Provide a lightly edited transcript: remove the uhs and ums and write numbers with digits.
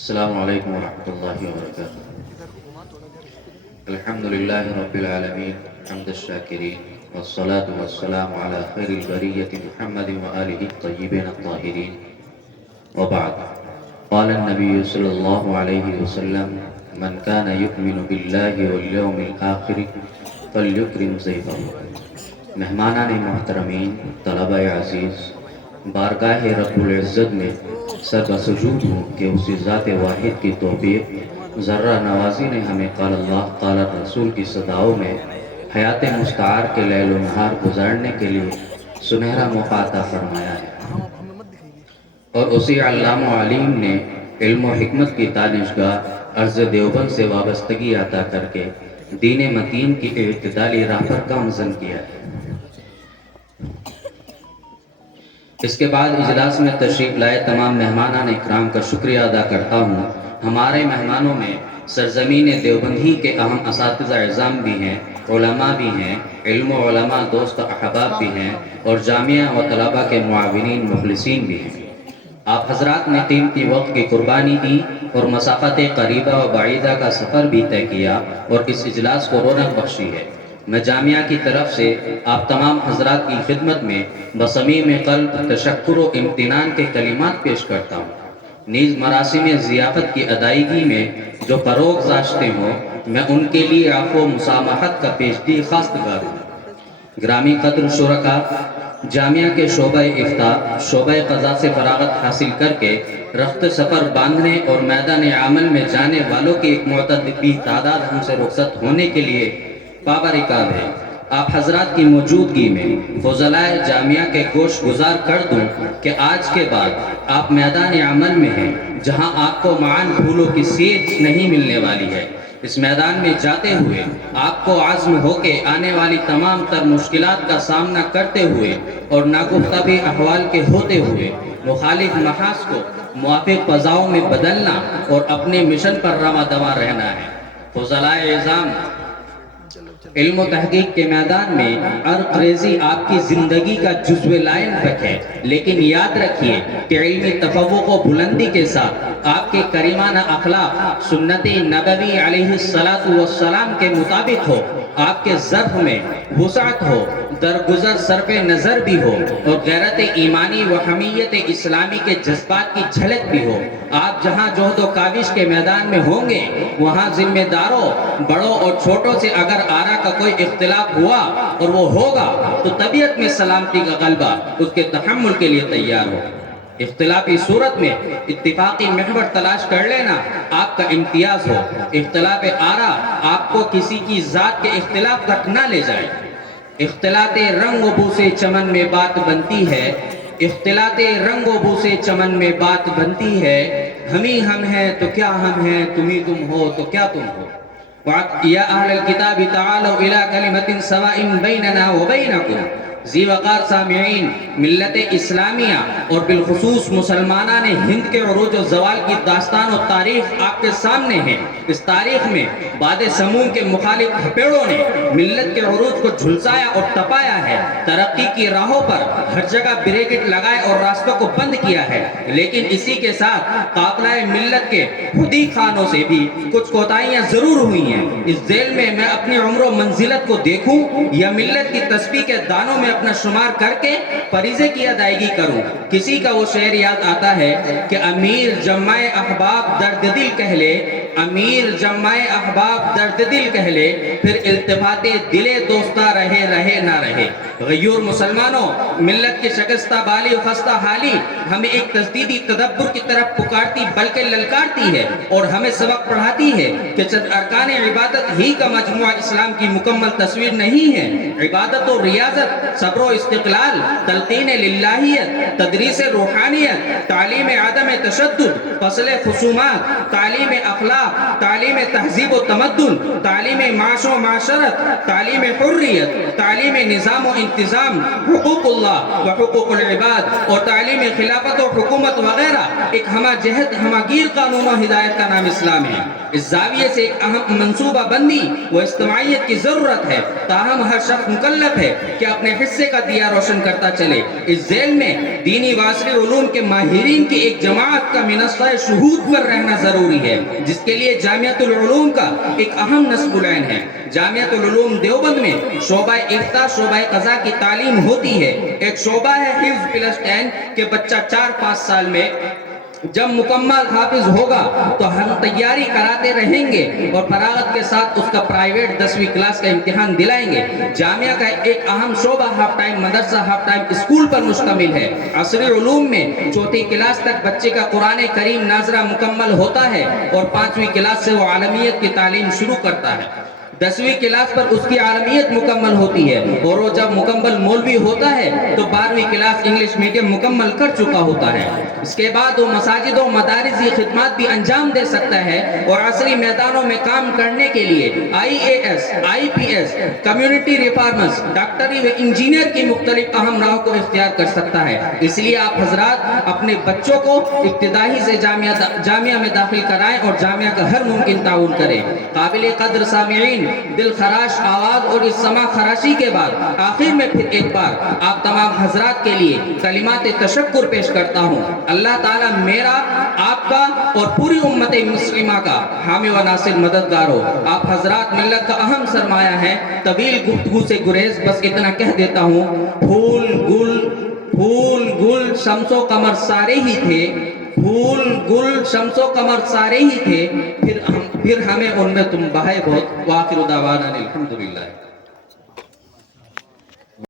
السلام علیکم ورحمۃ اللہ وبرکاتہ۔ الحمد للہ رب العالمین حمد الشاکرین والصلاة والسلام علی خیر البریۃ محمد وآلہ الطیبین الطاہرین وبعد۔ قال النبی صلی اللہ علیہ وسلم من کان یؤمن باللہ والیوم الآخر فلیکرم ضیفہ۔ مہمانان محترمین، طلبہ عزیز، بارگاہ رب العزت میں سر بسجود ہوں کہ اسی ذات واحد کی توفیق ذرہ نوازی نے ہمیں قال اللہ قال رسول کی صداؤں میں حیات مستعار کے لیل و نہار گزارنے کے لیے سنہرا موقع عطا فرمایا ہے، اور اسی علام و علیم نے علم و حکمت کی دانشگاہ عرض دیوبند سے وابستگی عطا کر کے دین متین کی اعتدالی راہ پر گامزن کیا ہے۔ اس کے بعد اجلاس میں تشریف لائے تمام مہمانان اکرام کا شکریہ ادا کرتا ہوں۔ ہمارے مہمانوں میں سرزمین دیوبندی کے اہم اساتذہ اعظام بھی ہیں، علماء بھی ہیں، علم و علماء دوست احباب بھی ہیں، اور جامعہ و طلبہ کے معاونین مخلصین بھی ہیں۔ آپ حضرات نے قیمتی وقت کی قربانی دی اور مسافت قریبہ و بعیدہ کا سفر بھی طے کیا اور اس اجلاس کو رونق بخشی ہے۔ میں جامعہ کی طرف سے آپ تمام حضرات کی خدمت میں بصمیم قلب تشکر و امتنان کے کلمات پیش کرتا ہوں۔ نیز مراسم ضیافت کی ادائیگی میں جو فروغ داشتے ہوں، میں ان کے لیے عفو و مسامحت کا پیشگی خواستگار ہوں۔ گرامی قدر شرکا، جامعہ کے شعبہ افتاء شعبہ قضاء سے فراغت حاصل کر کے رخت سفر باندھنے اور میدان عمل میں جانے والوں کی ایک معتدل تعداد ہم سے رخصت ہونے کے لیے پابرکاب ہے۔ آپ حضرات کی موجودگی میں فضلاء جامعہ کے گوش گزار کر دوں کہ آج کے بعد آپ میدان عمل میں ہیں، جہاں آپ کو معان پھولوں کی سیج نہیں ملنے والی ہے۔ اس میدان میں جاتے ہوئے آپ کو عزم ہو کے آنے والی تمام تر مشکلات کا سامنا کرتے ہوئے اور ناگفتہ بھی احوال کے ہوتے ہوئے مخالف محاذ کو موافق فضاؤں میں بدلنا اور اپنے مشن پر رواں دواں رہنا ہے۔ فضلاء اعظام، علم و تحقیق کے میدان میں عرق ریزی آپ کی زندگی کا جزو لائن تک ہے، لیکن یاد رکھیے کہ علمی تفوق و بلندی کے ساتھ آپ کے کریمانہ اخلاق سنت نبوی علیہ السلام کے مطابق ہو، آپ کے ظرف میں وسعت ہو، درگزر صرف نظر بھی ہو، اور غیرت ایمانی و حمیت اسلامی کے جذبات کی جھلک بھی ہو۔ آپ جہاں جہد و کاوش کے میدان میں ہوں گے، وہاں ذمہ داروں، بڑوں اور چھوٹوں سے اگر آرا کا کوئی اختلاف ہوا اور وہ ہوگا تو طبیعت میں سلامتی کا غلبہ اس کے تحمل کے لیے تیار ہو۔ اختلافی صورت میں اتفاقی محور تلاش کر لینا آپ کا امتیاز ہو۔ اختلاف آرا آپ کو کسی کی ذات کے اختلاف تک نہ لے جائے۔ اختلاط رنگ و بو سے چمن میں بات بنتی ہے، اختلاط رنگ و بو سے چمن میں بات بنتی ہے، ہم ہی ہم ہیں تو کیا ہم ہیں، تم ہی تم ہو تو کیا تم ہو۔ یا اہل الکتاب تعالوا الی کلمۃ سواء بیننا وبینکم۔ ذی وقار سامعین، ملت اسلامیہ اور بالخصوص مسلمانان ہند کے عروج و زوال کی داستان و تاریخ آپ کے سامنے ہے۔ اس تاریخ میں باد سموم کے مخالف تھپیڑوں نے ملت کے عروج کو جھلسایا اور تپایا ہے، ترقی کی راہوں پر ہر جگہ بریکٹ لگائے اور راستوں کو بند کیا ہے، لیکن اسی کے ساتھ قافلہ ملت کے خودی خانوں سے بھی کچھ کوتاہیاں ضرور ہوئی ہیں۔ اس ذیل میں میں اپنی عمر و منزلت کو دیکھوں یا ملت کی تسبیح کے دانوں میں اپنا شمار کر کے فریضے کی ادائیگی کروں۔ کسی کا وہ شعر یاد آتا ہے کہ امیر جمع احباب درد دل کہہ لے، امیر جمع احباب درد دل کہہ لے، پھر التفات دل دوستہ رہے رہے نہ رہے۔ غیور مسلمانوں، ملت کی شکستہ بالی و خستہ حالی ہمیں ایک تجدیدی تدبر کی طرف پکارتی بلکہ للکارتی ہے، اور ہمیں سبق پڑھاتی ہے کہ چند ارکان عبادت ہی کا مجموعہ اسلام کی مکمل تصویر نہیں ہے۔ عبادت و ریاضت، صبر و استقلال، تلقین للہیت، تدریس روحانیت، تعلیم عدم تشدد، فصل خصومات، تعلیم اخلاق، تعلیم تہذیب و تمدن، تعلیم معاش و معاشرت، تعلیم حریت، تعلیم نظام و انتظام، حقوق اللہ و حقوق العباد اور تعلیم خلافت و حکومت وغیرہ ایک ہمہ جہت ہمہ گیر قانون و ہدایت کا نام اسلام ہے۔ اس زاویے سے ایک اہم منصوبہ بندی و اجتماعیت کی ضرورت ہے، تاہم ہر شخص مکلف ہے کہ اپنے حصے کا دیا روشن کرتا چلے۔ اس ذیل میں دینی و عصری علوم کے ماہرین کی ایک جماعت کا منصہ شہود پر رہنا ضروری ہے، جس کے لیے جامعۃ العلوم کا ایک اہم نصب العین ہے۔ جامعۃ العلوم دیوبند میں شعبہ افتاء، شعبہ قضاء کی تعلیم ہوتی ہے۔ ایک شعبہ ہے حفظ پلس 10 کہ بچہ 4-5 سال میں جب مکمل حافظ ہوگا تو ہم تیاری کراتے رہیں گے اور فراغت کے ساتھ اس کا پرائیویٹ 10ویں کلاس کا امتحان دلائیں گے۔ جامعہ کا ایک اہم شعبہ ہاف ٹائم مدرسہ، ہاف ٹائم اسکول پر مشتمل ہے۔ عصری علوم میں 4تھی کلاس تک بچے کا قرآن کریم ناظرہ مکمل ہوتا ہے اور 5ویں کلاس سے وہ عالمیت کی تعلیم شروع کرتا ہے۔ 10ویں کلاس پر اس کی عالمیت مکمل ہوتی ہے اور وہ جب مکمل مولوی ہوتا ہے تو 12ویں کلاس انگلش میڈیم مکمل کر چکا ہوتا ہے۔ اس کے بعد وہ مساجد و مدارس کی خدمات بھی انجام دے سکتا ہے اور عصری میدانوں میں کام کرنے کے لیے IAS، IPS، کمیونٹی ریفارمرز، ڈاکٹری و انجینئر کی مختلف اہم راہوں کو اختیار کر سکتا ہے۔ اس لیے آپ حضرات اپنے بچوں کو ابتدائی سے جامعہ میں داخل کرائیں اور جامعہ کا ہر ممکن تعاون کریں۔ قابل قدر سامعین، دل خراش آواز اور اس سما خراشی کے بعد آخر میں پھر ایک بار آپ تمام حضرات کے لیے کلمات تشکر پیش کرتا ہوں۔ اللہ تعالیٰ میرا، آپ کا اور پوری امت مسلمہ کا حامی و ناصر مددگار ہو۔ آپ حضرات ملت کا اہم سرمایہ ہیں۔ طویل گفتگو سے گریز، بس اتنا کہہ دیتا ہوں، پھول گل شمس و قمر سارے ہی تھے، پھول گل شمس و قمر سارے ہی تھے، پھر ہمیں ان میں تم بہائے بہت۔ وآخر دعوانا الحمدللہ۔